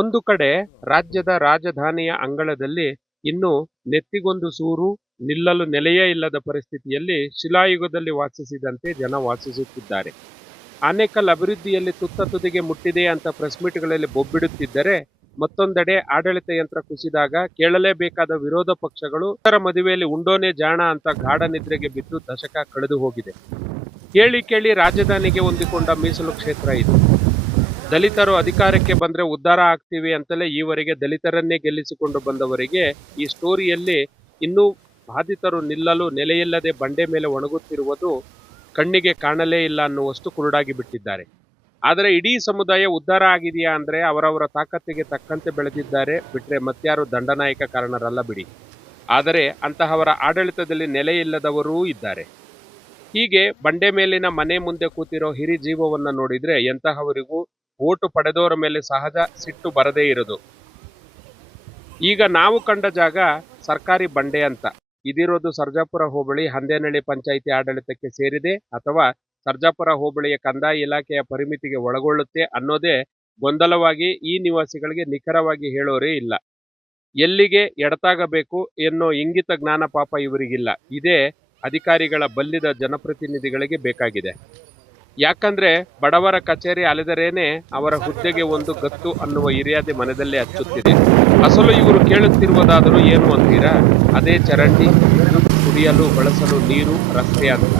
ಒಂದು ಕಡೆ ರಾಜ್ಯದ ರಾಜಧಾನಿಯ ಅಂಗಳದಲ್ಲಿ ಇನ್ನೂ ನೆತ್ತಿಗೊಂದು ಸೂರು ನಿಲ್ಲಲು ನೆಲೆಯೇ ಇಲ್ಲದ ಪರಿಸ್ಥಿತಿಯಲ್ಲಿ ಶಿಲಾಯುಗದಲ್ಲಿ ವಾಸಿಸಿದಂತೆ ಜನ ವಾಸಿಸುತ್ತಿದ್ದಾರೆ. ಆನೇಕಲ್ ಅಭಿವೃದ್ಧಿಯಲ್ಲಿ ತುತ್ತ ತುದಿಗೆ ಮುಟ್ಟಿದೆ ಅಂತ ಪ್ರೆಸ್ ಮೀಟ್ಗಳಲ್ಲಿ ಬೊಬ್ಬಿಡುತ್ತಿದ್ದರೆ, ಮತ್ತೊಂದೆಡೆ ಆಡಳಿತ ಯಂತ್ರ ಕುಸಿದಾಗ ಕೇಳಲೇಬೇಕಾದ ವಿರೋಧ ಪಕ್ಷಗಳು ಇದರ ಮದುವೆಯಲ್ಲಿ ಉಂಡೋನೆ ಜಾಣ ಅಂತ ಗಾಢ ನಿದ್ರೆಗೆ ಬಿದ್ದು ದಶಕ ಕಳೆದು ಹೋಗಿದೆ. ಕೇಳಿ ಕೇಳಿ ರಾಜಧಾನಿಗೆ ಹೊಂದಿಕೊಂಡ ಮೀಸಲು ಕ್ಷೇತ್ರ ಇದು. ದಲಿತರು ಅಧಿಕಾರಕ್ಕೆ ಬಂದ್ರೆ ಉದ್ಧಾರ ಆಗ್ತೀವಿ ಅಂತಲೇ ಈವರೆಗೆ ದಲಿತರನ್ನೇ ಗೆಲ್ಲಿಸಿಕೊಂಡು ಬಂದವರಿಗೆ ಈ ಸ್ಟೋರಿಯಲ್ಲಿ ಇನ್ನೂ ಬಾಧಿತರು ನಿಲ್ಲಲು ನೆಲೆಯಿಲ್ಲದೆ ಬಂಡೆ ಮೇಲೆ ಒಣಗುತ್ತಿರುವುದು ಕಣ್ಣಿಗೆ ಕಾಣಲೇ ಇಲ್ಲ ಅನ್ನುವಷ್ಟು ಕುರುಡಾಗಿ ಬಿಟ್ಟಿದ್ದಾರೆ. ಆದರೆ ಇಡೀ ಸಮುದಾಯ ಉದ್ಧಾರ ಆಗಿದೆಯಾ ಅಂದ್ರೆ ಅವರವರ ತಾಕತ್ತಿಗೆ ತಕ್ಕಂತೆ ಬೆಳೆದಿದ್ದಾರೆ ಬಿಟ್ರೆ ಮತ್ಯಾರು ದಂಡನಾಯಕ ಕಾರಣರಲ್ಲ ಬಿಡಿ. ಆದರೆ ಅಂತಹವರ ಆಡಳಿತದಲ್ಲಿ ನೆಲೆಯಿಲ್ಲದವರೂ ಇದ್ದಾರೆ. ಹೀಗೆ ಬಂಡೆ ಮೇಲಿನ ಮನೆ ಮುಂದೆ ಕೂತಿರೋ ಹಿರಿ ಜೀವವನ್ನ ನೋಡಿದ್ರೆ ಎಂತಹವರಿಗೂ ಓಟು ಪಡೆದವರ ಮೇಲೆ ಸಹಜ ಸಿಟ್ಟು ಬರದೇ ಇರೋದು. ಈಗ ನಾವು ಕಂಡ ಜಾಗ ಸರ್ಕಾರಿ ಬಂಡೆ ಅಂತ. ಇದಿರೋದು ಸರ್ಜಾಪುರ ಹೋಬಳಿ ಹಂದೇನಹಳ್ಳಿ ಪಂಚಾಯಿತಿ ಆಡಳಿತಕ್ಕೆ ಸೇರಿದೆ ಅಥವಾ ಸರ್ಜಾಪುರ ಹೋಬಳಿಯ ಕಂದಾಯ ಇಲಾಖೆಯ ಪರಿಮಿತಿಗೆ ಒಳಗೊಳ್ಳುತ್ತೆ ಅನ್ನೋದೇ ಗೊಂದಲವಾಗಿ ಈ ನಿವಾಸಿಗಳಿಗೆ ನಿಖರವಾಗಿ ಹೇಳೋರೇ ಇಲ್ಲ. ಎಲ್ಲಿಗೆ ಎಡತಾಗಬೇಕು ಎನ್ನೋ ಇಂಗಿತ ಜ್ಞಾನ ಪಾಪ ಇವರಿಗಿಲ್ಲ. ಇದೇ ಅಧಿಕಾರಿಗಳ ಬಲ್ಲಿದ ಜನಪ್ರತಿನಿಧಿಗಳಿಗೆ ಬೇಕಾಗಿದೆ. ಯಾಕಂದ್ರೆ ಬಡವರ ಕಚೇರಿ ಅಲೆದರೇನೆ ಅವರ ಹುದ್ದೆಗೆ ಒಂದು ಗತ್ತು ಅನ್ನುವ ಹಿರಿಯಾದೆ ಮನದಲ್ಲೇ ಹಚ್ಚುತ್ತಿದೆ. ಅಸಲು ಇವರು ಕೇಳುತ್ತಿರುವುದಾದರೂ ಏನು ಅಂತೀರಾ? ಅದೇ ಚರಂಡಿ, ಕುಡಿಯಲು ಬಳಸಲು ನೀರು, ರಸ್ತೆ ಅಂತ.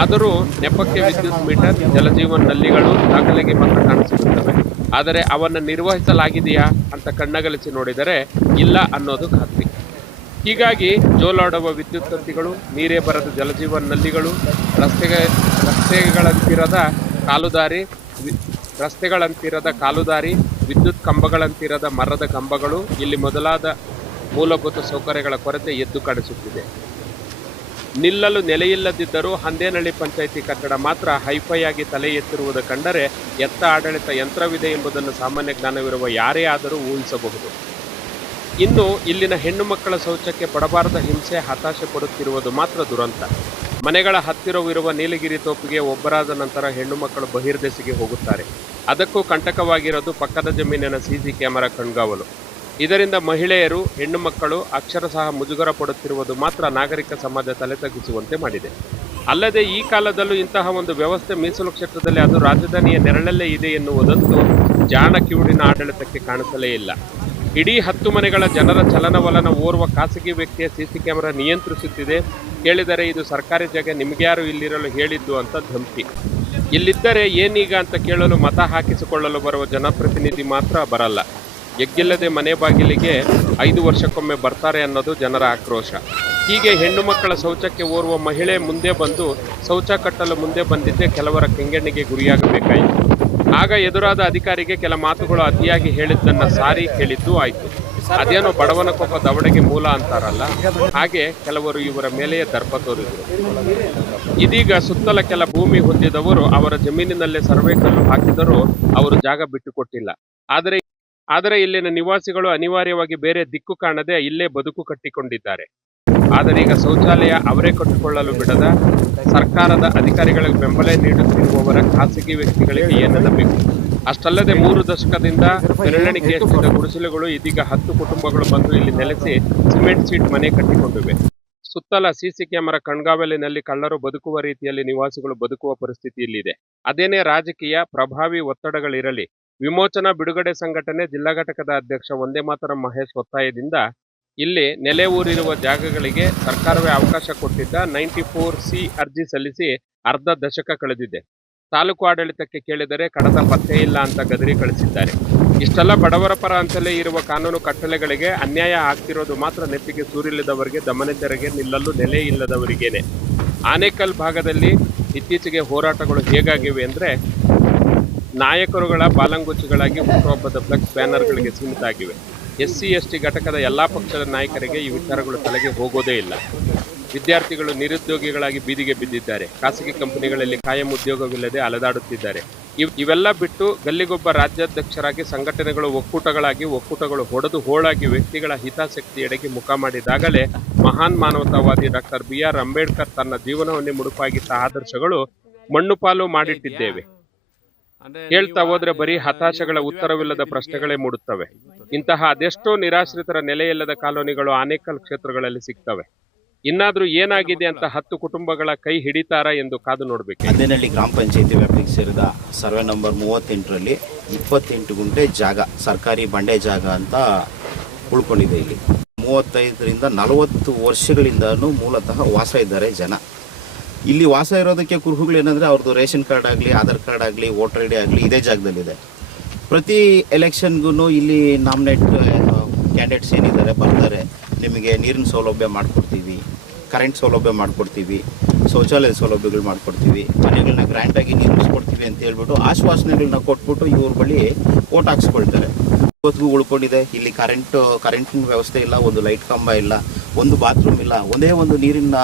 ಆದರೂ ನೆಪಕ್ಕೆ ವಿದ್ಯುತ್ ಮೀಟರ್, ಜಲಜೀವನ್ ನಲ್ಲಿಗಳು ದಾಖಲೆಗೆ ಮಾತ್ರ ಕಾಣಿಸಿರುತ್ತವೆ. ಆದರೆ ಅವನ್ನು ನಿರ್ವಹಿಸಲಾಗಿದೆಯಾ ಅಂತ ಕಣ್ಣಗಲಿಸಿ ನೋಡಿದರೆ ಇಲ್ಲ ಅನ್ನೋದು ಖಾತ್ರಿ. ಹೀಗಾಗಿ ಜೋಲಾಡುವ ವಿದ್ಯುತ್ ತಂತಿಗಳು, ನೀರೇ ಬರದ ಜಲಜೀವನ್ ನಲ್ಲಿಗಳು, ರಸ್ತೆಗಳಂತಿರದ ಕಾಲುದಾರಿ, ವಿದ್ಯುತ್ ಕಂಬಗಳಂತಿರದ ಮರದ ಕಂಬಗಳು, ಇಲ್ಲಿ ಮೊದಲಾದ ಮೂಲಭೂತ ಸೌಕರ್ಯಗಳ ಕೊರತೆ ಎದ್ದು ಕಾಣಿಸುತ್ತಿದೆ. ನಿಲ್ಲಲು ನೆಲೆಯಿಲ್ಲದಿದ್ದರೂ ಹಂದೇನಹಳ್ಳಿ ಪಂಚಾಯಿತಿ ಕಟ್ಟಡ ಮಾತ್ರ ಹೈಫೈ ಆಗಿ ತಲೆ ಎತ್ತಿರುವುದು ಕಂಡರೆ ಎತ್ತ ಆಡಳಿತ ಯಂತ್ರವಿದೆ ಎಂಬುದನ್ನು ಸಾಮಾನ್ಯ ಜ್ಞಾನವಿರುವ ಯಾರೇ ಆದರೂ ಊಹಿಸಬಹುದು. ಇನ್ನು ಇಲ್ಲಿನ ಹೆಣ್ಣು ಮಕ್ಕಳ ಶೌಚಕ್ಕೆ ಪಡಬಾರದ ಹಿಂಸೆ, ಹತಾಶೆ ಪಡುತ್ತಿರುವುದು ಮಾತ್ರ ದುರಂತ. ಮನೆಗಳ ಹತ್ತಿರವಿರುವ ನೀಲಗಿರಿ ತೋಪಿಗೆ ಒಬ್ಬರಾದ ನಂತರ ಹೆಣ್ಣು ಮಕ್ಕಳು ಬಹಿರ್ದೆಸೆಗೆ ಹೋಗುತ್ತಾರೆ. ಅದಕ್ಕೂ ಕಂಟಕವಾಗಿರೋದು ಪಕ್ಕದ ಜಮೀನಿನ ಸಿಸಿ ಕ್ಯಾಮೆರಾ ಕಣ್ಗಾವಲು. ಇದರಿಂದ ಮಹಿಳೆಯರು, ಹೆಣ್ಣು ಮಕ್ಕಳು ಅಕ್ಷರಶಃ ಮುಜುಗರ ಪಡುತ್ತಿರುವುದು ಮಾತ್ರ ನಾಗರಿಕ ಸಮಾಜ ತಲೆ ತಗ್ಗಿಸುವಂತೆ ಮಾಡಿದೆ. ಅಲ್ಲದೆ ಈ ಕಾಲದಲ್ಲೂ ಇಂತಹ ಒಂದು ವ್ಯವಸ್ಥೆ ಮೀಸಲು ಕ್ಷೇತ್ರದಲ್ಲಿ ಅದು ರಾಜಧಾನಿಯ ನೆರಳಲ್ಲೇ ಇದೆ ಎನ್ನುವುದಂತೂ ಜಾಣ ಕಿವುಡಿನ ಆಡಳಿತಕ್ಕೆ ಕಾಣಿಸಲೇ ಇಲ್ಲ. ಇಡೀ 10 ಮನೆಗಳ ಜನರ ಚಲನವಲನ ಓರ್ವ ಖಾಸಗಿ ವ್ಯಕ್ತಿಯ ಸಿಸಿ ಕ್ಯಾಮೆರಾ ನಿಯಂತ್ರಿಸುತ್ತಿದೆ. ಕೇಳಿದರೆ ಇದು ಸರ್ಕಾರಿ ಜಾಗ, ನಿಮಗ್ಯಾರು ಇಲ್ಲಿರಲು ಹೇಳಿದ್ದು ಅಂತ ಧಮಕಿ. ಇಲ್ಲಿದ್ದರೆ ಏನೀಗ ಅಂತ ಕೇಳಲು ಮತ ಹಾಕಿಸಿಕೊಳ್ಳಲು ಬರುವ ಜನಪ್ರತಿನಿಧಿ ಮಾತ್ರ ಬರಲ್ಲ. ಎಗ್ಗಿಲ್ಲದೆ ಮನೆ ಬಾಗಿಲಿಗೆ 5 ವರ್ಷಕ್ಕೊಮ್ಮೆ ಬರ್ತಾರೆ ಅನ್ನೋದು ಜನರ ಆಕ್ರೋಶ. ಹೀಗೆ ಹೆಣ್ಣು ಮಕ್ಕಳ ಶೌಚಕ್ಕೆ ಓರ್ವ ಮಹಿಳೆ ಮುಂದೆ ಬಂದು ಶೌಚ ಕಟ್ಟಲು ಮುಂದೆ ಬಂದಿದ್ದೇ ಕೆಲವರ ಕೆಂಗಣ್ಣಿಗೆ ಗುರಿಯಾಗಬೇಕಾಯಿತು. ಆಗ ಎದುರಾದ ಅಧಿಕಾರಿಗೆ ಕೆಲ ಮಾತುಗಳು ಅತಿಯಾಗಿ ಹೇಳಿದ್ದನ್ನ ಸಾರಿ ಕೇಳಿದ್ದು ಆಯ್ತು. ಅದೇನೋ ಬಡವನ ಕೋಪ ದವಡೆಗೆ ಮೂಲ ಅಂತಾರಲ್ಲ, ಹಾಗೆ ಕೆಲವರು ಇವರ ಮೇಲೆಯೇ ದರ್ಪ ತೋರಿದರು. ಇದೀಗ ಸುತ್ತಲ ಕೆಲ ಭೂಮಿ ಹೊಂದಿದವರು ಅವರ ಜಮೀನಿನಲ್ಲೇ ಸರ್ವೆ ಕಲ್ಲು ಹಾಕಿದರೂ ಅವರು ಜಾಗ ಬಿಟ್ಟುಕೊಟ್ಟಿಲ್ಲ. ಆದರೆ ಇಲ್ಲಿನ ನಿವಾಸಿಗಳು ಅನಿವಾರ್ಯವಾಗಿ ಬೇರೆ ದಿಕ್ಕು ಕಾಣದೆ ಇಲ್ಲೇ ಬದುಕು ಕಟ್ಟಿಕೊಂಡಿದ್ದಾರೆ. ಆದರೆ ಈಗ ಶೌಚಾಲಯ ಅವರೇ ಕಟ್ಟಿಕೊಳ್ಳಲು ಬಿಡದ ಸರ್ಕಾರದ ಅಧಿಕಾರಿಗಳಿಗೆ ಬೆಂಬಲ ನೀಡುತ್ತಿರುವವರ ಖಾಸಗಿ ವ್ಯಕ್ತಿಗಳಿಗೆ ಏನನ್ನಬೇಕು? ಅಷ್ಟಲ್ಲದೆ 3 ದಶಕದಿಂದ ಬೆರಳೆಣಿಕೆಯಷ್ಟಿದ್ದ ಗುಡಿಸಲುಗಳು ಇದೀಗ 10 ಕುಟುಂಬಗಳು ಬಂದು ಇಲ್ಲಿ ನೆಲೆಸಿ ಸಿಮೆಂಟ್ ಶೀಟ್ ಮನೆ ಕಟ್ಟಿಕೊಂಡಿವೆ. ಸುತ್ತಲ ಸಿಸಿ ಕ್ಯಾಮೆರಾ ಕಣ್ಗಾವಲಿನಲ್ಲಿ ಕಳ್ಳರು ಬದುಕುವ ರೀತಿಯಲ್ಲಿ ನಿವಾಸಿಗಳು ಬದುಕುವ ಪರಿಸ್ಥಿತಿಯಲ್ಲಿದೆ. ಅದೇನೇ ರಾಜಕೀಯ ಪ್ರಭಾವಿ ಒತ್ತಡಗಳಿರಲಿ, ವಿಮೋಚನಾ ಬಿಡುಗಡೆ ಸಂಘಟನೆ ಜಿಲ್ಲಾ ಘಟಕದ ಅಧ್ಯಕ್ಷ ವಂದೇ ಮಾತರಂ ಮಹೇಶ್ ಒತ್ತಾಯದಿಂದ ಇಲ್ಲಿ ನೆಲೆ ಊರಿರುವ ಜಾಗಗಳಿಗೆ ಸರ್ಕಾರವೇ ಅವಕಾಶ ಕೊಟ್ಟಿದ್ದ 94C ಅರ್ಜಿ ಸಲ್ಲಿಸಿ ಅರ್ಧ ದಶಕ ಕಳೆದಿದೆ. ತಾಲೂಕು ಆಡಳಿತಕ್ಕೆ ಕೇಳಿದರೆ ಕಡತ ಪತ್ತೆ ಇಲ್ಲ ಅಂತ ಗದರಿ ಕಳಿಸಿದ್ದಾರೆ. ಇಷ್ಟೆಲ್ಲ ಬಡವರ ಪರ ಅಂತಲೇ ಇರುವ ಕಾನೂನು ಕಟ್ಟಳೆಗಳಿಗೆ ಅನ್ಯಾಯ ಆಗ್ತಿರೋದು ಮಾತ್ರ ನೆತ್ತಿಗೆ ಸೂರಿಲ್ಲದವರಿಗೆ, ದಮನೆದ್ದರಿಗೆ, ನಿಲ್ಲಲು ನೆಲೆ ಇಲ್ಲದವರಿಗೇನೆ. ಆನೇಕಲ್ ಭಾಗದಲ್ಲಿ ಇತ್ತೀಚೆಗೆ ಹೋರಾಟಗಳು ಹೇಗಾಗಿವೆ ಅಂದ್ರೆ ನಾಯಕರುಗಳ ಬಾಲಂಗುಚ್ಚಿಗಳಾಗಿ ಹುಟ್ಟುಹಬ್ಬದ ಫ್ಲೆಕ್ಸ್ ಬ್ಯಾನರ್ಗಳಿಗೆ ಸೀಮಿತ ಆಗಿವೆ. SC ST ಘಟಕದ ಎಲ್ಲಾ ಪಕ್ಷದ ನಾಯಕರಿಗೆ ಈ ವಿಚಾರಗಳು ತಲೆಗೆ ಹೋಗೋದೇ ಇಲ್ಲ. ವಿದ್ಯಾರ್ಥಿಗಳು ನಿರುದ್ಯೋಗಿಗಳಾಗಿ ಬೀದಿಗೆ ಬಿದ್ದಿದ್ದಾರೆ. ಖಾಸಗಿ ಕಂಪನಿಗಳಲ್ಲಿ ಕಾಯಂ ಉದ್ಯೋಗವಿಲ್ಲದೆ ಅಲೆದಾಡುತ್ತಿದ್ದಾರೆ. ಇವೆಲ್ಲ ಬಿಟ್ಟು ಗಲ್ಲಿಗೊಬ್ಬ ರಾಜ್ಯಾಧ್ಯಕ್ಷರಾಗಿ ಸಂಘಟನೆಗಳು ಒಕ್ಕೂಟಗಳು ಹೊಡೆದು ಹೋಳಾಗಿ ವ್ಯಕ್ತಿಗಳ ಹಿತಾಸಕ್ತಿಯೆಡೆಗೆ ಮುಖ ಮಾಡಿದಾಗಲೇ ಮಹಾನ್ ಮಾನವತಾವಾದಿ ಡಾಕ್ಟರ್ BR ಅಂಬೇಡ್ಕರ್ ತನ್ನ ಜೀವನವನ್ನೇ ಮುಡುಪಾಗಿಟ್ಟ ಆದರ್ಶಗಳು ಮಣ್ಣುಪಾಲು ಮಾಡಿಟ್ಟಿದ್ದೇವೆ. ಹೇಳ್ತಾ ಹೋದ್ರೆ ಬರೀ ಹತಾಶೆಗಳ ಉತ್ತರವಿಲ್ಲದ ಪ್ರಶ್ನೆಗಳೇ ಮೂಡುತ್ತವೆ. ಇಂತಹ ಅದೆಷ್ಟೋ ನಿರಾಶ್ರಿತರ ನೆಲೆಯಿಲ್ಲದ ಕಾಲೋನಿಗಳು ಆನೇಕಲ್ ಕ್ಷೇತ್ರಗಳಲ್ಲಿ ಸಿಗ್ತವೆ. ಇನ್ನಾದ್ರೂ ಏನಾಗಿದೆ ಅಂತ 10 ಕುಟುಂಬಗಳ ಕೈ ಹಿಡಿತಾರಾ ಎಂದು ಕಾದು ನೋಡ್ಬೇಕು. ಹಂದೇನಹಳ್ಳಿ ಗ್ರಾಮ ಪಂಚಾಯತಿ ವ್ಯಾಪ್ತಿಗೆ ಸೇರಿದ ಸರ್ವೆ ನಂಬರ್ 38ರಲ್ಲಿ 28 ಗುಂಟೆ ಜಾಗ ಸರ್ಕಾರಿ ಬಂಡೆ ಜಾಗ ಅಂತ ಉಳ್ಕೊಂಡಿದೆ. ಇಲ್ಲಿ 35ರಿಂದ 40 ವರ್ಷಗಳಿಂದನೂ ಮೂಲತಃ ವಾಸ ಇದ್ದಾರೆ ಜನ. ಇಲ್ಲಿ ವಾಸ ಇರೋದಕ್ಕೆ ಕುರುಹುಗಳು ಏನಂದರೆ ಅವ್ರದ್ದು ರೇಷನ್ ಕಾರ್ಡ್ ಆಗಲಿ, ಆಧಾರ್ ಕಾರ್ಡ್ ಆಗಲಿ, ವೋಟರ್ ಐ ಡಿ ಆಗಲಿ ಇದೇ ಜಾಗದಲ್ಲಿದೆ. ಪ್ರತಿ ಎಲೆಕ್ಷನ್ಗೂ ಇಲ್ಲಿ ನಾಮಿನೇಟ್ ಕ್ಯಾಂಡಿಡೇಟ್ಸ್ ಏನಿದ್ದಾರೆ ಬರ್ತಾರೆ, ನಿಮಗೆ ನೀರಿನ ಸೌಲಭ್ಯ ಮಾಡಿಕೊಡ್ತೀವಿ, ಕರೆಂಟ್ ಸೌಲಭ್ಯ ಮಾಡಿಕೊಡ್ತೀವಿ, ಶೌಚಾಲಯ ಸೌಲಭ್ಯಗಳು ಮಾಡಿಕೊಡ್ತೀವಿ, ಮನೆಗಳನ್ನ ಗ್ರ್ಯಾಂಟಾಗಿ ನಿರ್ಮಿಸ್ಕೊಡ್ತೀವಿ ಅಂತ ಹೇಳ್ಬಿಟ್ಟು ಆಶ್ವಾಸನೆಗಳನ್ನ ಕೊಟ್ಬಿಟ್ಟು ಇವ್ರ ಬಳಿ ಓಟ್ ಹಾಕ್ಸ್ಕೊಳ್ತಾರೆ. ಇವತ್ತಿಗೂ ಉಳ್ಕೊಂಡಿದೆ. ಇಲ್ಲಿ ಕರೆಂಟಿನ ವ್ಯವಸ್ಥೆ ಇಲ್ಲ, ಒಂದು ಲೈಟ್ ಕಂಬ ಇಲ್ಲ, ಒಂದು ಬಾತ್ರೂಮ್ ಇಲ್ಲ, ಒಂದೇ ಒಂದು ನೀರಿನ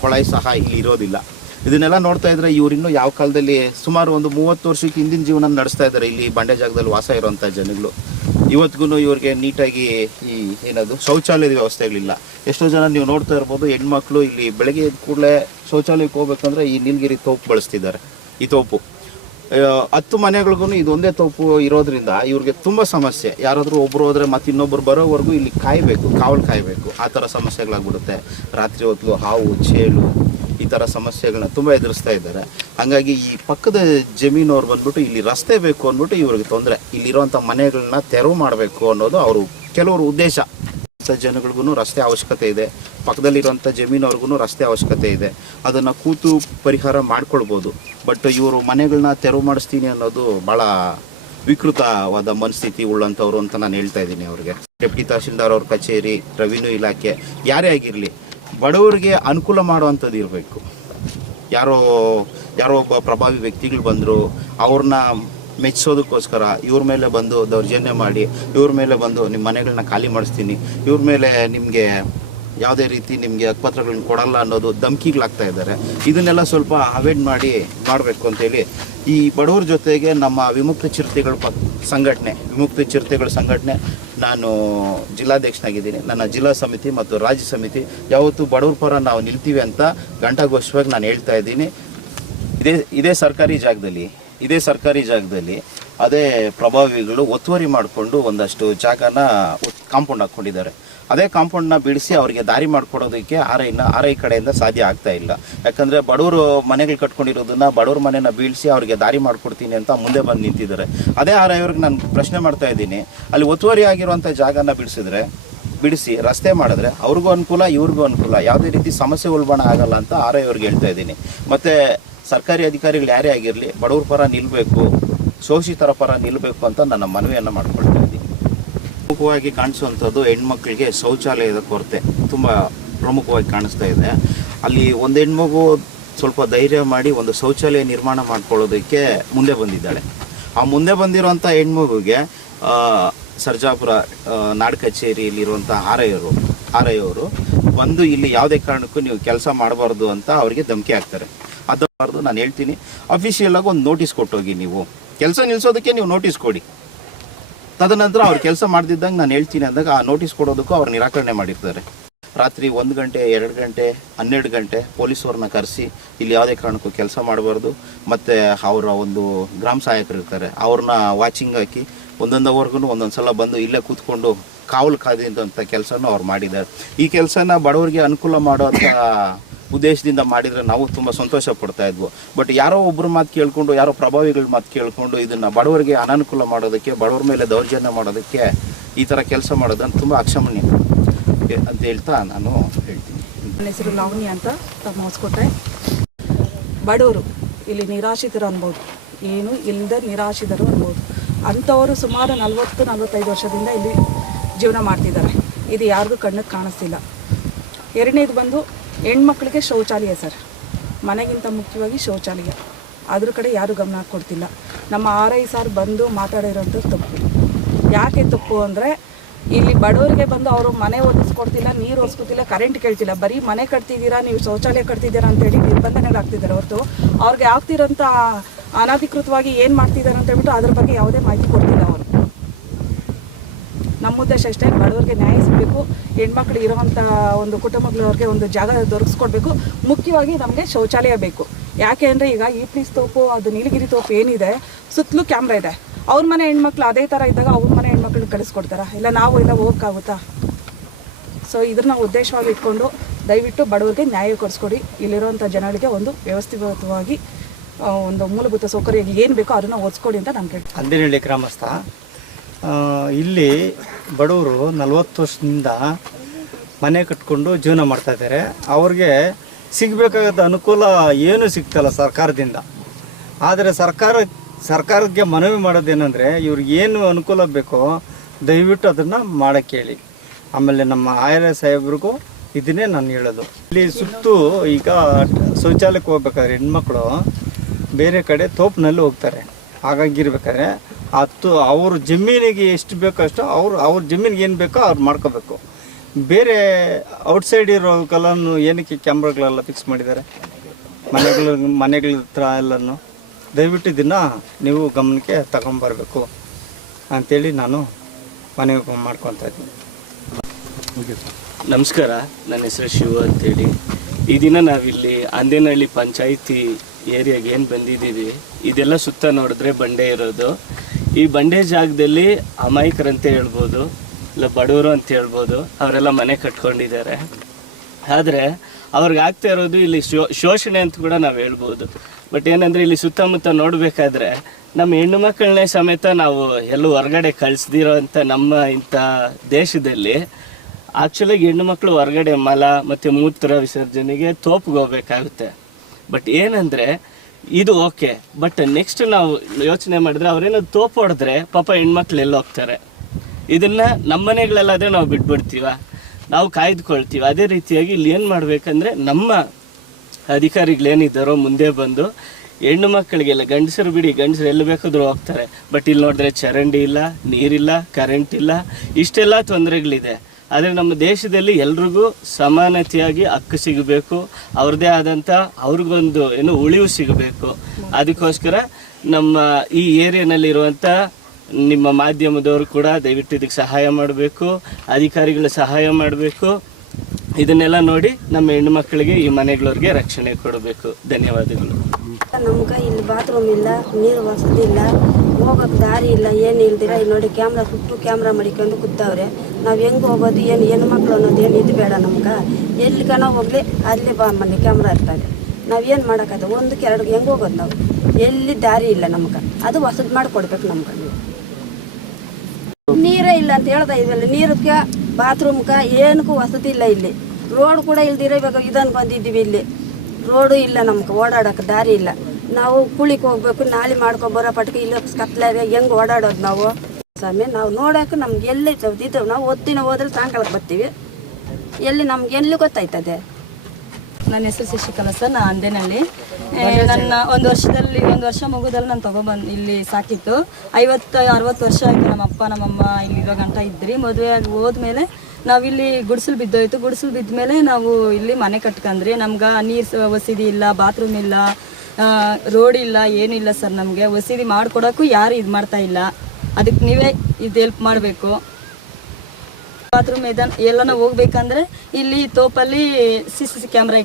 ಕೊಳಾಯಿ ಸಹ ಇಲ್ಲಿ ಇರೋದಿಲ್ಲ. ಇದನ್ನೆಲ್ಲ ನೋಡ್ತಾ ಇದ್ರೆ ಇವರಿನ್ನೂ ಯಾವ ಕಾಲದಲ್ಲಿ ಸುಮಾರು ಒಂದು 30 ವರ್ಷಕ್ಕೆ ಹಿಂದಿನ ಜೀವನ ನಡೆಸ್ತಾ ಇದ್ದಾರೆ. ಇಲ್ಲಿ ಬಂಡೆ ಜಾಗದಲ್ಲಿ ವಾಸ ಇರೋಂಥ ಜನಗಳು ಇವತ್ತಿಗೂ ಇವ್ರಿಗೆ ನೀಟಾಗಿ ಈ ಏನದು ಶೌಚಾಲಯದ ವ್ಯವಸ್ಥೆಗಳಿಲ್ಲ. ಎಷ್ಟೋ ಜನ ನೀವು ನೋಡ್ತಾ ಇರ್ಬೋದು, ಹೆಣ್ಮಕ್ಳು ಇಲ್ಲಿ ಬೆಳಗ್ಗೆ ಎದ್ದ ಕೂಡಲೇ ಶೌಚಾಲಯಕ್ಕೆ ಹೋಗ್ಬೇಕಂದ್ರೆ ಈ ನೀಲಗಿರಿ ತೋಪು ಬಳಸ್ತಿದ್ದಾರೆ. ಈ ತೋಪು 10 ಮನೆಗಳಿಗೂ ಇದೊಂದೇ ತೋಪು ಇರೋದ್ರಿಂದ ಇವ್ರಿಗೆ ತುಂಬ ಸಮಸ್ಯೆ. ಯಾರಾದರೂ ಒಬ್ಬರು ಹೋದರೆ ಮತ್ತೆ ಇನ್ನೊಬ್ಬರು ಬರೋವರೆಗೂ ಇಲ್ಲಿ ಕಾವಲು ಕಾಯಬೇಕು. ಆ ಥರ ಸಮಸ್ಯೆಗಳಾಗ್ಬಿಡುತ್ತೆ. ರಾತ್ರಿ ಹೊತ್ತು ಹಾವು, ಚೇಳು ಈ ಥರ ಸಮಸ್ಯೆಗಳನ್ನ ತುಂಬ ಎದುರಿಸ್ತಾ ಇದ್ದಾರೆ. ಹಾಗಾಗಿ ಈ ಪಕ್ಕದ ಜಮೀನವ್ರು ಬಂದ್ಬಿಟ್ಟು ಇಲ್ಲಿ ರಸ್ತೆ ಬೇಕು ಅಂದ್ಬಿಟ್ಟು ಇವ್ರಿಗೆ ತೊಂದರೆ. ಇಲ್ಲಿರುವಂಥ ಮನೆಗಳನ್ನ ತೆರವು ಮಾಡಬೇಕು ಅನ್ನೋದು ಅವರು ಕೆಲವರು ಉದ್ದೇಶ. ಜನಗಳಿಗೂ ರಸ್ತೆ ಅವಶ್ಯಕತೆ ಇದೆ, ಪಕ್ಕದಲ್ಲಿರುವಂಥ ಜಮೀನವ್ರಿಗೂ ರಸ್ತೆ ಅವಶ್ಯಕತೆ ಇದೆ. ಅದನ್ನು ಕೂತು ಪರಿಹಾರ ಮಾಡ್ಕೊಳ್ಬೋದು. ಬಟ್ ಇವರು ಮನೆಗಳನ್ನ ತೆರವು ಮಾಡಿಸ್ತೀನಿ ಅನ್ನೋದು ಭಾಳ ವಿಕೃತವಾದ ಮನಸ್ಥಿತಿ ಉಳ್ಳಂಥವ್ರು ಅಂತ ನಾನು ಹೇಳ್ತಾ ಇದ್ದೀನಿ. ಅವ್ರಿಗೆ ಡೆಪ್ಟಿ ತಹಶೀಲ್ದಾರ್ ಅವ್ರ ಕಚೇರಿ, ರೆವಿನ್ಯೂ ಇಲಾಖೆ ಯಾರೇ ಆಗಿರಲಿ ಬಡವರಿಗೆ ಅನುಕೂಲ ಮಾಡುವಂಥದ್ದು ಇರಬೇಕು. ಯಾರೋ ಒಬ್ಬ ಪ್ರಭಾವಿ ವ್ಯಕ್ತಿಗಳು ಬಂದರು, ಅವ್ರನ್ನ ಮೆಚ್ಚಿಸೋದಕ್ಕೋಸ್ಕರ ಇವ್ರ ಮೇಲೆ ಬಂದು ದೌರ್ಜನ್ಯ ಮಾಡಿ, ಇವ್ರ ಮೇಲೆ ಬಂದು ನಿಮ್ಮ ಮನೆಗಳನ್ನ ಖಾಲಿ ಮಾಡಿಸ್ತೀನಿ, ಇವ್ರ ಮೇಲೆ ನಿಮಗೆ ಯಾವುದೇ ರೀತಿ ನಿಮಗೆ ಹಕ್ಕುಪತ್ರಗಳನ್ನ ಕೊಡಲ್ಲ ಅನ್ನೋದು ಧಮ್ಕಿಗಳಾಗ್ತಾ ಇದ್ದಾರೆ. ಇದನ್ನೆಲ್ಲ ಸ್ವಲ್ಪ ಅವಾಯ್ಡ್ ಮಾಡಬೇಕು ಅಂತೇಳಿ ಈ ಬಡವ್ರ ಜೊತೆಗೆ ನಮ್ಮ ವಿಮುಕ್ತ ಚಿರತೆಗಳ ಸಂಘಟನೆ ನಾನು ಜಿಲ್ಲಾಧ್ಯಕ್ಷನಾಗಿದ್ದೀನಿ. ನನ್ನ ಜಿಲ್ಲಾ ಸಮಿತಿ ಮತ್ತು ರಾಜ್ಯ ಸಮಿತಿ ಯಾವತ್ತೂ ಬಡವ್ರ ಪರ ನಾವು ನಿಲ್ತೀವಿ ಅಂತ ಘಂಟಾಘೋಷವಾಗಿ ನಾನು ಹೇಳ್ತಾ ಇದ್ದೀನಿ. ಇದೇ ಸರ್ಕಾರಿ ಜಾಗದಲ್ಲಿ ಅದೇ ಪ್ರಭಾವಿಗಳು ಒತ್ತುವರಿ ಮಾಡಿಕೊಂಡು ಒಂದಷ್ಟು ಜಾಗನ ಕಾಂಪೌಂಡ್ ಹಾಕ್ಕೊಂಡಿದ್ದಾರೆ. ಅದೇ ಕಾಂಪೌಂಡ್ನ ಬಿಡಿಸಿ ಅವರಿಗೆ ದಾರಿ ಮಾಡಿಕೊಡೋದಕ್ಕೆ ಆರ್ ಐ ಕಡೆಯಿಂದ ಸಾಧ್ಯ ಆಗ್ತಾ ಇಲ್ಲ. ಯಾಕಂದರೆ ಬಡವರು ಮನೆಗಳು ಕಟ್ಕೊಂಡಿರೋದನ್ನ ಬಡವ್ರ ಮನೆನ ಬೀಳಿಸಿ ಅವರಿಗೆ ದಾರಿ ಮಾಡಿಕೊಡ್ತೀನಿ ಅಂತ ಮುಂದೆ ಬಂದು ನಿಂತಿದ್ದಾರೆ. ಅದೇ ಆರ್ ಐ ಅವ್ರಿಗೆ ನಾನು ಪ್ರಶ್ನೆ ಮಾಡ್ತಾ ಇದ್ದೀನಿ, ಅಲ್ಲಿ ಒತ್ತುವರಿ ಆಗಿರುವಂಥ ಜಾಗನ ಬಿಡಿಸಿ ರಸ್ತೆ ಮಾಡಿದ್ರೆ ಅವ್ರಿಗೂ ಅನುಕೂಲ, ಇವ್ರಿಗೂ ಅನುಕೂಲ, ಯಾವುದೇ ರೀತಿ ಸಮಸ್ಯೆ ಉಲ್ಬಣ ಆಗಲ್ಲ ಅಂತ ಆರ್ ಐ ಅವ್ರಿಗೆ ಹೇಳ್ತಾ ಇದ್ದೀನಿ. ಮತ್ತು ಸರ್ಕಾರಿ ಅಧಿಕಾರಿಗಳು ಯಾರೇ ಆಗಿರಲಿ ಬಡವ್ರ ಪರ ನಿಲ್ಲಬೇಕು, ಶೋಷಿತರ ಪರ ನಿಲ್ಲಬೇಕು ಅಂತ ನನ್ನ ಮನವಿಯನ್ನು ಮಾಡ್ಕೊಳ್ತಾ ಇದ್ದೀನಿ. ಪ್ರಮುಖವಾಗಿ ಕಾಣಿಸುವಂಥದ್ದು ಹೆಣ್ಮಕ್ಳಿಗೆ ಶೌಚಾಲಯದ ಕೊರತೆ ತುಂಬ ಪ್ರಮುಖವಾಗಿ ಕಾಣಿಸ್ತಾ ಇದೆ. ಅಲ್ಲಿ ಒಂದು ಹೆಣ್ಮಗು ಸ್ವಲ್ಪ ಧೈರ್ಯ ಮಾಡಿ ಒಂದು ಶೌಚಾಲಯ ನಿರ್ಮಾಣ ಮಾಡ್ಕೊಳ್ಳೋದಕ್ಕೆ ಮುಂದೆ ಬಂದಿದ್ದಾಳೆ. ಆ ಮುಂದೆ ಬಂದಿರೋಂಥ ಹೆಣ್ಮಗುಗೆ ಸರ್ಜಾಪುರ ನಾಡ್ ಕಚೇರಿಯಲ್ಲಿರುವಂಥ ಆರ್ ಐ ಅವರು ಬಂದು ಇಲ್ಲಿ ಯಾವುದೇ ಕಾರಣಕ್ಕೂ ನೀವು ಕೆಲಸ ಮಾಡಬಾರ್ದು ಅಂತ ಅವರಿಗೆ ಧಮಕಿ ಹಾಕ್ತಾರೆ. ಅದು ನಾನು ಹೇಳ್ತೀನಿ, ಅಫಿಷಿಯಲ್ ಆಗಿ ಒಂದು ನೋಟಿಸ್ ಕೊಟ್ಟೋಗಿ, ನೀವು ಕೆಲಸ ನಿಲ್ಲಿಸೋದಕ್ಕೆ ನೀವು ನೋಟಿಸ್ ಕೊಡಿ. ತದನಂತರ ಅವ್ರು ಕೆಲಸ ಮಾಡ್ದಿದ್ದಂಗೆ ನಾನು ಹೇಳ್ತೀನಿ ಅಂದಾಗ ಆ ನೋಟಿಸ್ ಕೊಡೋದಕ್ಕೂ ಅವ್ರು ನಿರಾಕರಣೆ ಮಾಡಿರ್ತಾರೆ. ರಾತ್ರಿ 1 ಗಂಟೆ, 2 ಗಂಟೆ, 12 ಗಂಟೆ ಪೊಲೀಸವ್ರನ್ನ ಕರೆಸಿ ಇಲ್ಲಿ ಯಾವುದೇ ಕಾರಣಕ್ಕೂ ಕೆಲಸ ಮಾಡಬಾರ್ದು. ಮತ್ತು ಅವರ ಒಂದು ಗ್ರಾಮ ಸಹಾಯಕರು ಇರ್ತಾರೆ, ಅವ್ರನ್ನ ವಾಚಿಂಗ್ ಹಾಕಿ ಒಂದೊಂದು ಅವರ್ಗೂ ಒಂದೊಂದು ಸಲ ಬಂದು ಇಲ್ಲೇ ಕೂತ್ಕೊಂಡು ಕಾವಲು ಕಾದಿದ್ದಂಥ ಕೆಲಸನೂ ಅವ್ರು ಮಾಡಿದ್ದಾರೆ. ಈ ಕೆಲಸನ ಬಡವರಿಗೆ ಅನುಕೂಲ ಮಾಡೋಂಥ ಉದ್ದೇಶದಿಂದ ಮಾಡಿದರೆ ನಾವು ತುಂಬ ಸಂತೋಷ ಪಡ್ತಾ ಇದ್ವು. ಬಟ್ ಯಾರೋ ಒಬ್ಬರು ಮಾತು ಕೇಳಿಕೊಂಡು, ಯಾರೋ ಪ್ರಭಾವಿಗಳ ಮಾತು ಕೇಳಿಕೊಂಡು ಇದನ್ನು ಬಡವರಿಗೆ ಅನಾನುಕೂಲ ಮಾಡೋದಕ್ಕೆ, ಬಡವರ ಮೇಲೆ ದೌರ್ಜನ್ಯ ಮಾಡೋದಕ್ಕೆ ಈ ಥರ ಕೆಲಸ ಮಾಡೋದನ್ನು ತುಂಬ ಅಕ್ಷಮ್ಯ ಅಂತ ಹೇಳ್ತಾ ನಾನು ಹೇಳ್ತೀನಿ. ನನ್ನ ಹೆಸರು ಲಾವಣಿ ಅಂತ, ತಮ್ಮ ಹೊಸಕೋಟೆ. ಬಡವರು ಇಲ್ಲಿ ನಿರಾಶ್ರಿತರು ಅನ್ಬೋದು, ಏನು ಇಲ್ಲದೆ ನಿರಾಶ್ರಿತರು ಅನ್ಬೋದು. ಅಂಥವರು ಸುಮಾರು 40-45 ವರ್ಷದಿಂದ ಇಲ್ಲಿ ಜೀವನ ಮಾಡ್ತಿದ್ದಾರೆ. ಇದು ಯಾರಿಗೂ ಕಣ್ಣಿಗೆ ಕಾಣಿಸ್ತಿಲ್ಲ. ಎರಡನೇದು ಬಂದು ಹೆಣ್ಮಕ್ಳಿಗೆ ಶೌಚಾಲಯ ಸರ್, ಮನೆಗಿಂತ ಮುಖ್ಯವಾಗಿ ಶೌಚಾಲಯ, ಅದ್ರ ಕಡೆ ಯಾರೂ ಗಮನ ಕೊಡ್ತಿಲ್ಲ. ನಮ್ಮ ಆರ್ ಐ ಸಾರ್ ಬಂದು ಮಾತಾಡಿರೋಂಥದ್ದು ತಪ್ಪು. ಯಾಕೆ ತಪ್ಪು ಅಂದರೆ ಇಲ್ಲಿ ಬಡವರಿಗೆ ಬಂದು ಅವರು ಮನೆ ಒದಿಸ್ಕೊಡ್ತಿಲ್ಲ, ನೀರು ಒದಿಸ್ಕೊತಿಲ್ಲ, ಕರೆಂಟ್ ಕೇಳ್ತಿಲ್ಲ. ಬರೀ ಮನೆ ಕಟ್ತಿದ್ದೀರಾ, ನೀವು ಶೌಚಾಲಯ ಕಟ್ತಿದ್ದೀರಾ ಅಂತೇಳಿ ನಿರ್ಬಂಧನೆಗಳಾಗ್ತಿದ್ದಾರೆ ಹೊರತು ಅವ್ರಿಗೆ ಆಗ್ತಿರೋಂಥ ಅನಧಿಕೃತವಾಗಿ ಏನು ಮಾಡ್ತಿದ್ದಾರೆ ಅಂತ ಹೇಳ್ಬಿಟ್ಟು ಅದ್ರ ಬಗ್ಗೆ ಯಾವುದೇ ಮಾಹಿತಿ ಕೊಡ್ತಿಲ್ಲ ಅವರು. ನಮ್ಮ ಉದ್ದೇಶ ಅಷ್ಟೇ, ಬಡವರಿಗೆ ನ್ಯಾಯ ಸಿಗಬೇಕು, ಹೆಣ್ಮಕ್ಳು ಇರೋವಂಥ ಒಂದು ಕುಟುಂಬಗಳವ್ರಿಗೆ ಒಂದು ಜಾಗ ದೊರಕಿಸ್ಕೊಡ್ಬೇಕು. ಮುಖ್ಯವಾಗಿ ನಮಗೆ ಶೌಚಾಲಯ ಬೇಕು. ಯಾಕೆ ಅಂದರೆ ಈಗ ಈ ಪ್ಲೀಸ್ ತೋಪು ಅದು ನೀಲಗಿರಿ ತೋಪು ಏನಿದೆ ಸುತ್ತಲೂ ಕ್ಯಾಮ್ರಾ ಇದೆ. ಅವ್ರ ಮನೆ ಹೆಣ್ಮಕ್ಳು ಅದೇ ಥರ ಇದ್ದಾಗ ಅವ್ರ ಮನೆ ಹೆಣ್ಮಕ್ಳನ್ನ ಕಳಿಸ್ಕೊಡ್ತಾರ? ಇಲ್ಲ ನಾವು ಎಲ್ಲ ಹೋಗೋಕ್ಕಾಗುತ್ತಾ? ಸೊ ಇದನ್ನ ಉದ್ದೇಶವಾಗಿ ಇಟ್ಕೊಂಡು ದಯವಿಟ್ಟು ಬಡವರಿಗೆ ನ್ಯಾಯ ಕೊಡಿಸ್ಕೊಡಿ. ಇಲ್ಲಿರುವಂಥ ಜನಗಳಿಗೆ ಒಂದು ವ್ಯವಸ್ಥಿತವಾಗಿ ಒಂದು ಮೂಲಭೂತ ಸೌಕರ್ಯ ಏನು ಬೇಕೋ ಅದನ್ನು ಒದಿಸ್ಕೊಡಿ ಅಂತ ನಾನು ಕೇಳ್ತೀನಿ. ಅಂದಿನಹಳ್ಳಿ ಗ್ರಾಮಸ್ಥ. ಇಲ್ಲಿ ಬಡವರು 40 ವರ್ಷದಿಂದ ಮನೆ ಕಟ್ಕೊಂಡು ಜೀವನ ಮಾಡ್ತಾಯಿದ್ದಾರೆ. ಅವ್ರಿಗೆ ಸಿಗಬೇಕಾದ ಅನುಕೂಲ ಏನೂ ಸಿಗ್ತಲ್ಲ ಸರ್ಕಾರದಿಂದ. ಆದರೆ ಸರ್ಕಾರಕ್ಕೆ ಮನವಿ ಮಾಡೋದೇನೆಂದರೆ ಇವ್ರಿಗೆ ಏನು ಅನುಕೂಲ ಬೇಕೋ ದಯವಿಟ್ಟು ಅದನ್ನು ಮಾಡೋಕ್ಕೆ ಹೇಳಿ. ಆಮೇಲೆ ನಮ್ಮ ಆಯರ ಸಾಹೇಬ್ರಿಗೂ ಇದನ್ನೇ ನಾನು ಹೇಳೋದು. ಇಲ್ಲಿ ಸುತ್ತು ಈಗ ಶೌಚಾಲಯಕ್ಕೆ ಹೋಗ್ಬೇಕಾದ್ರೆ ಹೆಣ್ಮಕ್ಳು ಬೇರೆ ಕಡೆ ತೋಪಿನಲ್ಲಿ ಹೋಗ್ತಾರೆ. ಹಾಗಾಗಿರ್ಬೇಕಾದ್ರೆ ಅವ್ರ ಜಮೀನಿಗೆ ಎಷ್ಟು ಬೇಕೋ ಅಷ್ಟು ಅವ್ರ ಜಮೀನಿಗೆ ಏನು ಬೇಕೋ ಅವ್ರು ಮಾಡ್ಕೋಬೇಕು. ಬೇರೆ ಔಟ್ಸೈಡ್ ಇರೋಕ್ಕೆಲ್ಲನೂ ಏನಕ್ಕೆ ಕ್ಯಾಮ್ರಾಗಳೆಲ್ಲ ಫಿಕ್ಸ್ ಮಾಡಿದ್ದಾರೆ ಮನೆಗಳ ಹತ್ರ ಎಲ್ಲನೂ. ದಯವಿಟ್ಟು ಇದನ್ನು ನೀವು ಗಮನಕ್ಕೆ ತಗೊಂಬರಬೇಕು ಅಂಥೇಳಿ ನಾನು ಮನವಿ ಮಾಡ್ಕೊತಾ ಇದ್ದೀನಿ. ನಮಸ್ಕಾರ, ನನ್ನ ಹೆಸರು ಶಿವ ಅಂತೇಳಿ. ಈ ದಿನ ನಾವಿಲ್ಲಿ ಅಂದೇನಹಳ್ಳಿ ಪಂಚಾಯಿತಿ ಏರಿಯಾಗೆ ಏನು ಬಂದಿದ್ದೀವಿ, ಇದೆಲ್ಲ ಸುತ್ತ ನೋಡಿದ್ರೆ ಬಂಡೆ ಇರೋದು. ಈ ಬಂಡೆ ಜಾಗದಲ್ಲಿ ಅಮಾಯಕರಂತ ಹೇಳ್ಬೋದು, ಇಲ್ಲ ಬಡವರು ಅಂತ ಹೇಳ್ಬೋದು, ಅವರೆಲ್ಲ ಮನೆ ಕಟ್ಕೊಂಡಿದ್ದಾರೆ. ಆದರೆ ಅವ್ರಿಗೆ ಆಗ್ತಾ ಇರೋದು ಇಲ್ಲಿ ಶೋಷಣೆ ಅಂತ ಕೂಡ ನಾವು ಹೇಳ್ಬೋದು. ಬಟ್ ಏನಂದರೆ ಇಲ್ಲಿ ಸುತ್ತಮುತ್ತ ನೋಡಬೇಕಾದ್ರೆ ನಮ್ಮ ಹೆಣ್ಣು ಮಕ್ಕಳನ್ನೇ ಸಮೇತ ನಾವು ಎಲ್ಲೂ ಹೊರಗಡೆ ಕಳಿಸ್ದಿರೋ ಅಂಥ ನಮ್ಮ ಇಂಥ ದೇಶದಲ್ಲಿ ಆ್ಯಕ್ಚುಲಾಗಿ ಹೆಣ್ಣು ಮಕ್ಕಳು ಹೊರಗಡೆ ಮಲ ಮತ್ತು ಮೂತ್ರ ವಿಸರ್ಜನೆಗೆ ತೋಪಿಗೆ ಹೋಗ್ಬೇಕಾಗುತ್ತೆ. ಬಟ್ ಏನಂದರೆ ಇದು ಓಕೆ, ಬಟ್ ನೆಕ್ಸ್ಟ್ ನಾವು ಯೋಚನೆ ಮಾಡಿದ್ರೆ ಅವರೇನೋ ತೋಪು ಹೊಡೆದ್ರೆ ಪಾಪ ಹೆಣ್ಮಕ್ಳು ಎಲ್ಲ ಹೋಗ್ತಾರೆ. ಇದನ್ನು ನಮ್ಮ ಮನೆಗಳಲ್ಲಾದರೆ ನಾವು ಬಿಟ್ಬಿಡ್ತೀವ, ನಾವು ಕಾಯ್ದುಕೊಳ್ತೀವಿ. ಅದೇ ರೀತಿಯಾಗಿ ಇಲ್ಲಿ ಏನು ಮಾಡಬೇಕಂದ್ರೆ ನಮ್ಮ ಅಧಿಕಾರಿಗಳೇನಿದ್ದಾರೋ ಮುಂದೆ ಬಂದು ಹೆಣ್ಣು ಮಕ್ಕಳಿಗೆಲ್ಲ, ಗಂಡಸರು ಬಿಡಿ, ಗಂಡಸರು ಎಲ್ಲಿ ಬೇಕಾದರೂ ಹೋಗ್ತಾರೆ. ಬಟ್ ಇಲ್ಲಿ ನೋಡಿದ್ರೆ ಚರಂಡಿ ಇಲ್ಲ, ನೀರಿಲ್ಲ, ಕರೆಂಟ್ ಇಲ್ಲ, ಇಷ್ಟೆಲ್ಲ ತೊಂದರೆಗಳಿದೆ. ಆದರೆ ನಮ್ಮ ದೇಶದಲ್ಲಿ ಎಲ್ರಿಗೂ ಸಮಾನತೆಯಾಗಿ ಹಕ್ಕು ಸಿಗಬೇಕು, ಅವ್ರದ್ದೇ ಆದಂಥ ಅವ್ರಿಗೊಂದು ಉಳಿವು ಸಿಗಬೇಕು. ಅದಕ್ಕೋಸ್ಕರ ನಮ್ಮ ಈ ಏರಿಯಾನಲ್ಲಿರುವಂಥ ನಿಮ್ಮ ಮಾಧ್ಯಮದವರು ಕೂಡ ದಯವಿಟ್ಟು ಇದಕ್ಕೆ ಸಹಾಯ ಮಾಡಬೇಕು, ಅಧಿಕಾರಿಗಳು ಸಹಾಯ ಮಾಡಬೇಕು. ಇದನ್ನೆಲ್ಲ ನೋಡಿ ನಮ್ಮ ಹೆಣ್ಣು ಮಕ್ಕಳಿಗೆ ಈ ಮನೆಗಳವ್ರಿಗೆ ರಕ್ಷಣೆ ಕೊಡಬೇಕು. ಧನ್ಯವಾದಗಳು. ನಮ್ಗೆ ಇಲ್ಲಿ ಬಾತ್ರೂಮ್ ಇಲ್ಲ, ನೀರು ವಸತಿ ಇಲ್ಲ, ಹೋಗೋಕ್ಕೆ ದಾರಿ ಇಲ್ಲ, ಏನು ಇಲ್ದಿರ ಇಲ್ಲಿ ನೋಡಿ ಕ್ಯಾಮ್ರಾ ಸುಟ್ಟು ಕ್ಯಾಮ್ರಾ ಮಡಿಕೊಂಡು ಕೂತವ್ರೆ. ನಾವು ಹೆಂಗೆ ಹೋಗೋದು, ಏನು ಹೆಣ್ಣು ಮಕ್ಳು ಅನ್ನೋದು ಏನು ಇದು ಬೇಡ ನಮ್ಗೆ. ಎಲ್ಲಿಗನ ಹೋಗ್ಲಿ ಅಲ್ಲಿ ಮನೆ ಕ್ಯಾಮ್ರಾ ಇರ್ತದೆ. ನಾವೇನು ಮಾಡೋಕ್ಕದ, ಒಂದಕ್ಕೆ ಎರಡಿಗೆ ಹೆಂಗೆ ಹೋಗೋದು ನಾವು? ಎಲ್ಲಿ ದಾರಿ ಇಲ್ಲ ನಮ್ಗೆ, ಅದು ಹೊಸದು ಮಾಡಿಕೊಡ್ಬೇಕು ನಮ್ಗೆ. ನೀರೇ ಇಲ್ಲ ಅಂತ ಹೇಳ್ತಾ ಇದ್ವಲ್ಲ, ನೀರಕ್ಕೆ ಬಾತ್ರೂಮ್ಗೆ ಏನಕ್ಕೂ ವಸತಿ ಇಲ್ಲ. ಇಲ್ಲಿ ರೋಡ್ ಕೂಡ ಇಲ್ದಿರ ಇವಾಗ ಇದನ್ನು ಬಂದಿದ್ದೀವಿ. ಇಲ್ಲಿ ರೋಡು ಇಲ್ಲ, ನಮ್ಗೆ ಓಡಾಡೋಕೆ ದಾರಿ ಇಲ್ಲ. ನಾವು ಕೂಲಿಗೆ ಹೋಗ್ಬೇಕು, ನಾಳೆ ಮಾಡ್ಕೊಬರೋ ಪಟ್ಕೆ ಇಲ್ಲಿ ಕತ್ಲಾಗ ಹೆಂಗೆ ಓಡಾಡೋದು ನಾವು? ಸ್ವಾಮಿ ನಾವು ನೋಡೋಕೆ ನಮ್ಗೆ ಎಲ್ಲಿ ಇದ್ದೇವೆ, ನಾವು ಹೊತ್ತಿನ ಹೋದ್ರೆ ಸಾಯಂಕಾಲಕ್ಕೆ ಬರ್ತೀವಿ. ಎಲ್ಲಿ ನಮ್ಗೆ ಎಲ್ಲಿ ಗೊತ್ತಾಯ್ತದೆ? ನನ್ನ ಹೆಸರು ಶಶಿಕಲಾ ಸರ್, ನಾನು ಅಂದೇನಹಳ್ಳಿ. ನನ್ನ ಒಂದು ವರ್ಷ ಮಗುದಲ್ಲಿ ನಾನು ತೊಗೊಬಂದು ಇಲ್ಲಿ ಸಾಕಿತ್ತು. 50-60 ವರ್ಷ ಆಯಿತು ನಮ್ಮ ಅಪ್ಪ ನಮ್ಮಮ್ಮ ಇಲ್ಲಿ ಇರೋ ಗಂಟ ಇದ್ರಿ. ಮದುವೆ ಆಗಿ ಹೋದ್ಮೇಲೆ ನಾವಿಲ್ಲಿ ಗುಡಿಸಲು ಬಿದ್ದೋಯ್ತು. ಗುಡಿಸಲು ಬಿದ್ದ ಮೇಲೆ ನಾವು ಇಲ್ಲಿ ಮನೆ ಕಟ್ಕೊಂಡ್ರಿ. ನಮ್ಗೆ ನೀರು ವಸತಿ ಇಲ್ಲ, ಬಾತ್ರೂಮ್ ಇಲ್ಲ, ರೋಡ್ ಇಲ್ಲ, ಏನಿಲ್ಲ ಸರ್. ನಮಗೆ ವಸತಿ ಮಾಡಿಕೊಡೋಕ್ಕೂ ಯಾರು ಇದು ಮಾಡ್ತಾ ಇಲ್ಲ. ಅದಕ್ಕೆ ನೀವೇ ಇದು ಹೆಲ್ಪ್ ಮಾಡಬೇಕು. ಬಾತ್ರೂಮ್ ಎಲ್ಲನ ಹೋಗ್ಬೇಕಂದ್ರೆ ಇಲ್ಲಿ ತೋಪಲ್ಲಿ CCTV ಕ್ಯಾಮ್ರಾ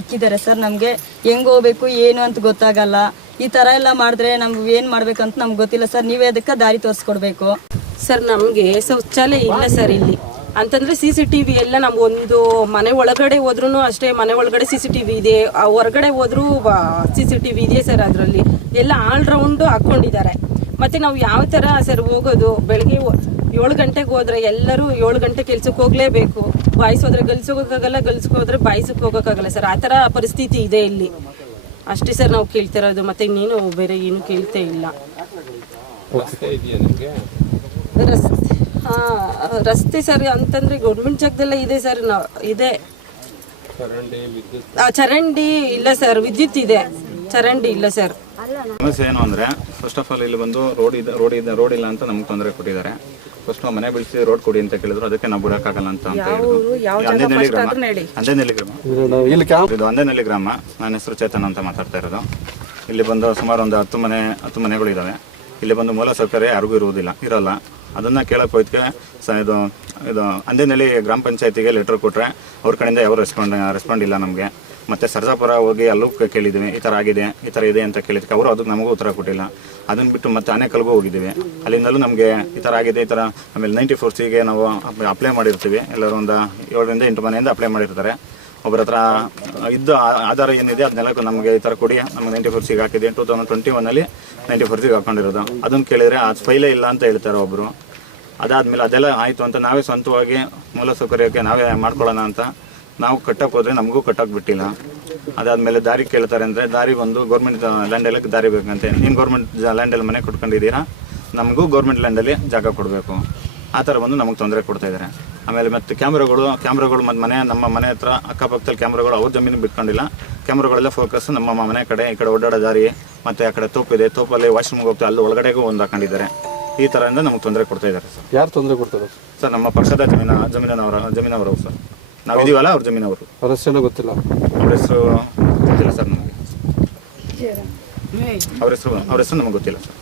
ಇಕ್ಕಿದ್ದಾರೆ ಸರ್. ನಮಗೆ ಹೆಂಗೆ ಹೋಗ್ಬೇಕು ಏನು ಅಂತ ಗೊತ್ತಾಗಲ್ಲ. ಈ ಥರ ಎಲ್ಲ ಮಾಡಿದ್ರೆ ನಮ್ಗೆ ಏನು ಮಾಡ್ಬೇಕಂತ ನಮ್ಗೆ ಗೊತ್ತಿಲ್ಲ ಸರ್. ನೀವೇ ಅದಕ್ಕೆ ದಾರಿ ತೋರಿಸ್ಕೊಡ್ಬೇಕು ಸರ್. ನಮಗೆ ಶೌಚಾಲಯ ಇಲ್ಲ ಸರ್ ಇಲ್ಲಿ ಅಂತಂದರೆ. CCTV ಎಲ್ಲ ನಮಗೊಂದು ಮನೆ ಒಳಗಡೆ ಹೋದ್ರೂ ಅಷ್ಟೇ, ಮನೆ ಒಳಗಡೆ CCTV ಇದೆ, ಹೊರಗಡೆ ಹೋದ್ರೂ CCTV ಇದೆ ಸರ್. ಅದರಲ್ಲಿ ಎಲ್ಲ ಆಲ್ರೌಂಡು ಹಾಕ್ಕೊಂಡಿದ್ದಾರೆ. ಮತ್ತು ನಾವು ಯಾವ ಥರ ಸರ್ ಹೋಗೋದು? ಬೆಳಗ್ಗೆ 7 ಗಂಟೆಗೆ ಹೋದರೆ ಎಲ್ಲರೂ 7 ಗಂಟೆ ಕೆಲ್ಸಕ್ಕೆ ಹೋಗಲೇಬೇಕು. ಬಾಯ್ಸ್ ಹೋದ್ರೆ ಗಲ್ಸ್ ಹೋಗೋಕ್ಕಾಗಲ್ಲ, ಗಲ್ಸ್ಗೆ ಹೋದ್ರೆ ಬಾಯ್ಸಕ್ಕೆ ಹೋಗೋಕ್ಕಾಗಲ್ಲ ಸರ್. ಆ ಥರ ಪರಿಸ್ಥಿತಿ ಇದೆ ಇಲ್ಲಿ. ಅಷ್ಟೇ ಸರ್ ನಾವು ಕೇಳ್ತಿರೋದು, ಮತ್ತು ಇನ್ನೇನು ಬೇರೆ ಏನು ಕೇಳ್ತೇ ಇಲ್ಲ. ರಸ್ತೆ ಸರ್ ಅಂತಂದರೆ ಗೌರ್ಮೆಂಟ್ ಜಾಗದಲ್ಲ ಇದೆ ಸರ್. ಇದೆ ಚರಂಡಿ ಇಲ್ಲ ಸರ್, ವಿದ್ಯುತ್ ಇದೆ, ಚರಂಡಿ ಇಲ್ಲ ಸರ್. ಸಮಸ್ಯೆ ಏನು ಅಂದರೆ, ಫಸ್ಟ್ ಆಫ್ ಆಲ್ ಇಲ್ಲಿ ಬಂದು ರೋಡ್ ಇಲ್ಲ ಅಂತ ನಮ್ಗೆ ತೊಂದರೆ ಕೊಟ್ಟಿದ್ದಾರೆ. ಫಸ್ಟ್ ಮನೆ ಬೆಳೆಸಿ ರೋಡ್ ಕೊಡಿ ಅಂತ ಕೇಳಿದ್ರು, ಅದಕ್ಕೆ ನಾವು ಬಿಡೋಕ್ಕಾಗಲ್ಲ ಅಂತ ಅಂದೇನಹಳ್ಳಿ ಗ್ರಾಮ. ನನ್ನ ಹೆಸರು ಚೇತನ್ ಅಂತ ಮಾತಾಡ್ತಾ ಇರೋದು. ಇಲ್ಲಿ ಬಂದು ಸುಮಾರು ಒಂದು 10 ಮನೆಗಳಿದ್ದಾವೆ. ಇಲ್ಲಿ ಬಂದು ಮೂಲ ಸೌಕರ್ಯ ಯಾರಿಗೂ ಇರೋಲ್ಲ. ಅದನ್ನು ಕೇಳಕ್ಕೆ ಹೋಯ್ತಕ್ಕೆ ಇದು ಅಂದೇನಹಳ್ಳಿ ಗ್ರಾಮ ಪಂಚಾಯತಿಗೆ ಲೆಟರ್ ಕೊಟ್ಟರೆ ಅವ್ರ ಕಡೆಯಿಂದ ಯಾವ ರೆಸ್ಪಾಂಡ್ ಇಲ್ಲ ನಮಗೆ. ಮತ್ತು ಸರ್ಜಾಪುರ ಹೋಗಿ ಅಲ್ಲೂ ಕೇಳಿದ್ದೀವಿ, ಈ ಥರ ಆಗಿದೆ, ಈ ಥರ ಇದೆ ಅಂತ ಕೇಳಿದ್ದಕ್ಕೆ ಅವರು ಅದಕ್ಕೆ ನಮಗೂ ಉತ್ತರ ಕೊಟ್ಟಿಲ್ಲ. ಅದನ್ನು ಬಿಟ್ಟು ಮತ್ತೆ ಆನೇಕಲ್ಗೂ ಹೋಗಿದ್ದೀವಿ, ಅಲ್ಲಿಂದಲೂ ನಮಗೆ ಈ ಥರ ಆಗಿದೆ, ಈ ಥರ. ಆಮೇಲೆ 94C ನಾವು ಅಪ್ಲೈ ಮಾಡಿರ್ತೀವಿ, ಎಲ್ಲರೂ ಒಂದು 7 ರಿಂದ 8 ಮನೆಯಿಂದ ಅಪ್ಲೈ ಮಾಡಿರ್ತಾರೆ. ಒಬ್ಬರ ಹತ್ರ ಇದ್ದ ಆಧಾರ ಏನಿದೆ ಅದನ್ನೆಲ್ಲ ನಮಗೆ ಈ ಥರ ಕೊಡಿ, ನಮಗೆ 94C ಹಾಕಿದೆ. 2021 94C ಹಾಕೊಂಡಿರೋದು. ಅದನ್ನು ಕೇಳಿದರೆ ಅದು ಫೈಲೇ ಇಲ್ಲ ಅಂತ ಹೇಳ್ತಾರೆ ಒಬ್ಬರು. ಅದಾದಮೇಲೆ ಅದೆಲ್ಲ ಆಯಿತು ಅಂತ ನಾವೇ ಸ್ವಂತವಾಗಿ ಮೂಲಸೌಕರ್ಯಕ್ಕೆ ನಾವೇ ಮಾಡ್ಕೊಳ್ಳೋಣ ಅಂತ ನಾವು ಕಟ್ಟಕ್ಕೆ ಹೋದರೆ ನಮಗೂ ಕಟ್ಟಕ್ಕೆ ಬಿಟ್ಟಿಲ್ಲ. ಅದಾದಮೇಲೆ ದಾರಿ ಕೇಳ್ತಾರೆ ಅಂದರೆ ದಾರಿ ಬಂದು ಗೌರ್ಮೆಂಟ್ ಲ್ಯಾಂಡಲ್ಲಿ ದಾರಿ ಬೇಕಂತೆ. ನೀನು ಗೌರ್ಮೆಂಟ್ ಲ್ಯಾಂಡಲ್ಲಿ ಮನೆ ಕೊಟ್ಕೊಂಡಿದ್ದೀರಾ, ನಮಗೂ ಗೌರ್ಮೆಂಟ್ ಲ್ಯಾಂಡಲ್ಲಿ ಜಾಗ ಕೊಡಬೇಕು. ಆ ಥರ ಬಂದು ನಮಗೆ ತೊಂದರೆ ಕೊಡ್ತಾಯಿದ್ದಾರೆ. ಆಮೇಲೆ ಮತ್ತು ಕ್ಯಾಮ್ರಾಗಳು ಮತ್ತು ನಮ್ಮ ಮನೆ ಹತ್ರ ಅಕ್ಕಪಕ್ಕದಲ್ಲಿ ಕ್ಯಾಮ್ರಾಗಳು ಅವ್ರ ಜಮೀನು ಬಿಟ್ಕೊಂಡಿಲ್ಲ. ಕ್ಯಾಮ್ರಾಗಳೆಲ್ಲ ಫೋಕಸ್ ನಮ್ಮ ಮನೆ ಕಡೆ, ಈ ಕಡೆ ಓಡಾಡೋ ದಾರಿ ಮತ್ತು ಆ ಕಡೆ ತೋಪಿದೆ, ತೋಪಲ್ಲಿ ವಾಶ್ರೂಮ್ಗೆ ಹೋಗ್ತಾ ಅಲ್ಲಿ ಒಳಗಡೆಗೂ ಒಂದು ಹಾಕೊಂಡಿದ್ದಾರೆ. ಈ ಥರದಿಂದ ನಮಗೆ ತೊಂದರೆ ಕೊಡ್ತಾ ಇದ್ದಾರೆ ಸರ್. ಯಾರು ತೊಂದರೆ ಕೊಡ್ತಾರೆ ಸರ್? ನಮ್ಮ ಪಕ್ಷದ ಜಮೀನವರು ಸರ್. ನಾವು ಇದೀವಲ್ಲ ಅವ್ರ ಜಮೀನವರು. ಅವ್ರ ಹೆಸರು ಗೊತ್ತಿಲ್ಲ, ಅವ್ರ ಹೆಸರು ಗೊತ್ತಿಲ್ಲ ಸರ್ ನಮಗೆ. ಅವ್ರ ಹೆಸರು ನಮಗೆ ಗೊತ್ತಿಲ್ಲ ಸರ್.